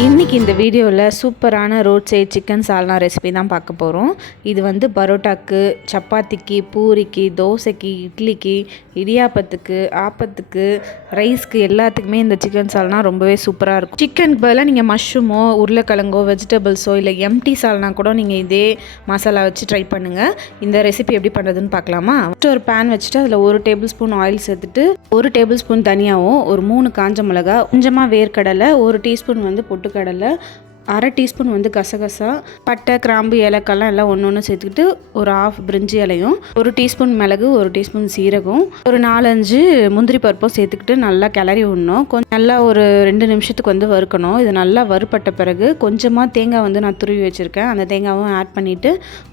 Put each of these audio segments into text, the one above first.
இன்றைக்கி இந்த வீடியோவில் சூப்பரான ரோட் சைட் சிக்கன் சால்னா ரெசிபி தான் பார்க்க போகிறோம். இது வந்து பரோட்டாக்கு, சப்பாத்திக்கு, பூரிக்கு, தோசைக்கு, இட்லிக்கு, இடியாப்பத்துக்கு, ஆப்பத்துக்கு, ரைஸ்க்கு எல்லாத்துக்குமே இந்த சிக்கன் சால்னா ரொம்பவே சூப்பராக இருக்கும். சிக்கனுக்கு பதிலாக நீங்கள் மஷ்ரூமோ, உருளைக்கிழங்கோ, வெஜிடபிள்ஸோ இல்லை எம்டி சால்னா கூட நீங்கள் இதே மசாலா வச்சு ட்ரை பண்ணுங்கள். இந்த ரெசிபி எப்படி பண்ணுறதுன்னு பார்க்கலாமா? ஃபஸ்ட்டு ஒரு பேன் வச்சுட்டு அதில் 1 டேபிள் ஸ்பூன் ஆயில் சேர்த்துட்டு 1 டேபிள் ஸ்பூன் தனியாகவும், ஒரு 3 காஞ்ச மிளகா, கொஞ்சமாக வேர்க்கடலை, 1 டீஸ்பூன் வந்து பொட்டுக்கடலை, 1/2 டீஸ்பூன் வந்து கசகசா, பட்டை, கிராம்பு, ஏலக்காய்லாம் எல்லாம் ஒன்று சேர்த்துக்கிட்டு ஒரு 1/2 பிரிஞ்சி இலையும், 1 டீஸ்பூன் மிளகு, 1 டீஸ்பூன் சீரகம், ஒரு 4-5 முந்திரி பருப்பும் சேர்த்துக்கிட்டு நல்லா கிளறி விடணும். கொஞ்சம் நல்லா ஒரு 2 நிமிஷத்துக்கு வந்து வறுக்கணும். இது நல்லா வறுப்பட்ட பிறகு கொஞ்சமாக தேங்காய் வந்து நான் துருவி வச்சுருக்கேன், அந்த தேங்காவும் ஆட் பண்ணிவிட்டு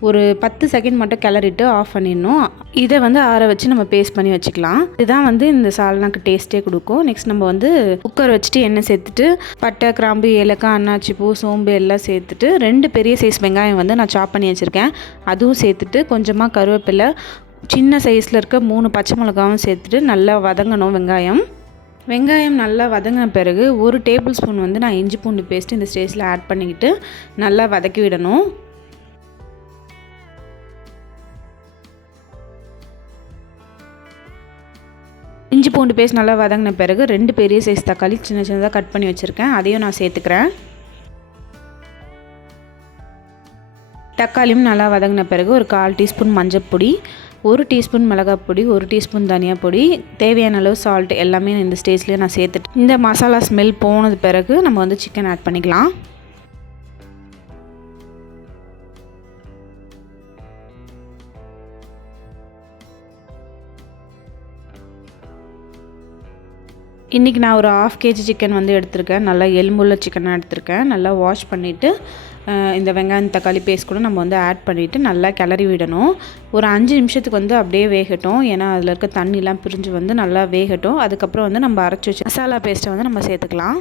ஒரு 10 செகண்ட் மட்டும் கிளறிட்டு ஆஃப் பண்ணிடணும். இதை வந்து ஆற வச்சு நம்ம பேஸ்ட் பண்ணி வச்சுக்கலாம். இதுதான் வந்து இந்த சால்னாக்கு டேஸ்ட்டே கொடுக்கும். நெக்ஸ்ட் நம்ம வந்து குக்கர் வச்சுட்டு எண்ணெய் சேர்த்துட்டு பட்டை, கிராம்பு, ஏலக்காய், அன்னாச்சி பூ, சோம்பு எல்லாம் சேர்த்துட்டு 2 பெரிய சைஸ் வெங்காயம் வந்து நான் சாப் பண்ணி வச்சுருக்கேன், அதுவும் சேர்த்துட்டு கொஞ்சமாக கருவேப்பிலை, சின்ன சைஸில் இருக்க 3 பச்சை மிளகாவும் சேர்த்துட்டு நல்லா வதங்கணும். வெங்காயம் நல்லா வதங்கின பிறகு 1 டேபிள் ஸ்பூன் வந்து நான் இஞ்சி பூண்டு பேஸ்ட்டு இந்த ஸ்டேஜில் ஆட் பண்ணிக்கிட்டு நல்லா வதக்கி விடணும். இஞ்சி பூண்டு பேஸ்ட் நல்லா வதங்கின பிறகு 2 பெரிய சைஸ் தக்காளி சின்ன சின்னதாக கட் பண்ணி வச்சுருக்கேன், அதையும் நான் சேர்த்துக்கிறேன். தக்காளியும் நல்லா வதங்கின பிறகு ஒரு 1/4 டீஸ்பூன் மஞ்சள் பொடி, 1 டீஸ்பூன் மிளகாய் பொடி, 1 டீஸ்பூன் தனியா பொடி, தேவையான அளவு சால்ட் எல்லாமே இந்த ஸ்டேஜ்லேயே நான் சேர்த்துட்டு இந்த மசாலா ஸ்மெல் போனது பிறகு நம்ம வந்து சிக்கன் ஆட் பண்ணிக்கலாம். இன்றைக்கி நான் ஒரு 1/2 kg சிக்கன் வந்து எடுத்திருக்கேன். நல்லா எலும்புள்ள சிக்கனாக எடுத்திருக்கேன். நல்லா வாஷ் பண்ணிவிட்டு இந்த வெங்காயம் தக்காளி பேஸ்ட் கூட நம்ம வந்து ஆட் பண்ணிவிட்டு நல்லா கிளறி விடணும். ஒரு 5 நிமிஷத்துக்கு வந்து அப்படியே வேகட்டும். ஏன்னா அதில் இருக்க தண்ணிலாம் பிரிஞ்சு வந்து நல்லா வேகட்டும். அதுக்கப்புறம் வந்து நம்ம அரைச்சி வச்ச மசாலா பேஸ்ட்டை வந்து நம்ம சேர்த்துக்கலாம்.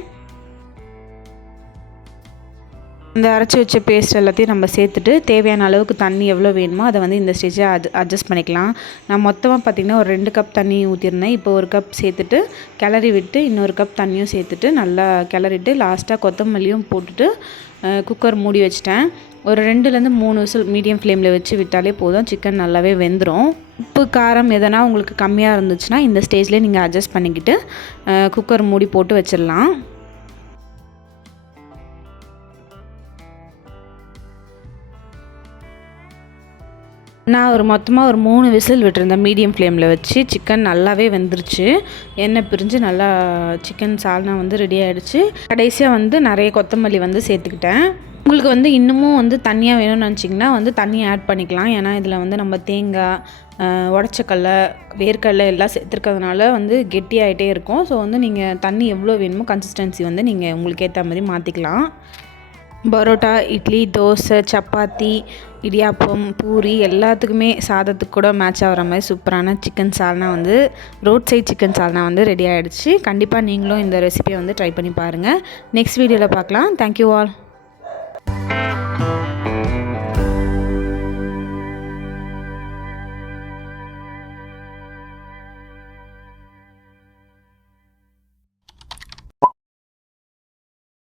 இந்த அரைச்சி வச்ச பேஸ்ட் எல்லாத்தையும் நம்ம சேர்த்துட்டு தேவையான அளவுக்கு தண்ணி எவ்வளோ வேணுமோ அதை வந்து இந்த ஸ்டேஜை அட்ஜஸ்ட் பண்ணிக்கலாம். நான் மொத்தமாக பார்த்திங்கன்னா ஒரு 2 கப் தண்ணி ஊற்றிருந்தேன். இப்போ 1 கப் சேர்த்துட்டு கிளறி விட்டு இன்னொரு கப் தண்ணியும் சேர்த்துட்டு நல்லா கிளறிட்டு லாஸ்ட்டாக கொத்தமல்லியும் போட்டுட்டு குக்கர் மூடி வச்சிட்டேன். ஒரு 2-3 விசில் மீடியம் ஃப்ளேமில் வச்சு விட்டாலே போதும், சிக்கன் நல்லாவே வெந்துடும். உப்பு காரம் எதனா உங்களுக்கு கம்மியாக இருந்துச்சுன்னா இந்த ஸ்டேஜ்லேயே நீங்கள் அட்ஜஸ்ட் பண்ணிக்கிட்டு குக்கர் மூடி போட்டு வச்சிடலாம். நான் மொத்தமாக ஒரு 3 விசில் விட்டுருந்தேன் மீடியம் ஃப்ளேமில் வச்சு. சிக்கன் நல்லாவே வெந்துருச்சு, எண்ணெய் பிரிஞ்சு நல்லா சிக்கன் சால்னா வந்து ரெடி ஆகிடுச்சு. கடைசியாக வந்து நிறைய கொத்தமல்லி வந்து சேர்த்துக்கிட்டேன். உங்களுக்கு வந்து இன்னமும் வந்து தண்ணியாக வேணும்னு நினச்சிங்கன்னா வந்து தண்ணி ஆட் பண்ணிக்கலாம். ஏன்னா இதில் வந்து நம்ம தேங்காய், உடச்சக்கடலை, வேர்க்கடலை எல்லாம் சேர்த்துருக்கிறதுனால வந்து கெட்டியாகிட்டே இருக்கும். ஸோ வந்து நீங்கள் தண்ணி எவ்வளோ வேணுமோ கன்சிஸ்டன்சி வந்து நீங்கள் உங்களுக்கு ஏற்ற மாதிரி மாற்றிக்கலாம். பரோட்டா, இட்லி, தோசை, சப்பாத்தி, இடியாப்பம், பூரி எல்லாத்துக்குமே சாதத்துக்கு கூட மேட்ச் ஆகிற மாதிரி சூப்பரான சிக்கன் சால்னா வந்து ரோட் சைட் சிக்கன் சால்னா வந்து ரெடி ஆகிடுச்சு. கண்டிப்பாக நீங்களும் இந்த ரெசிபியை வந்து ட்ரை பண்ணி பாருங்கள். நெக்ஸ்ட் வீடியோவில் பார்க்கலாம். Thank you all.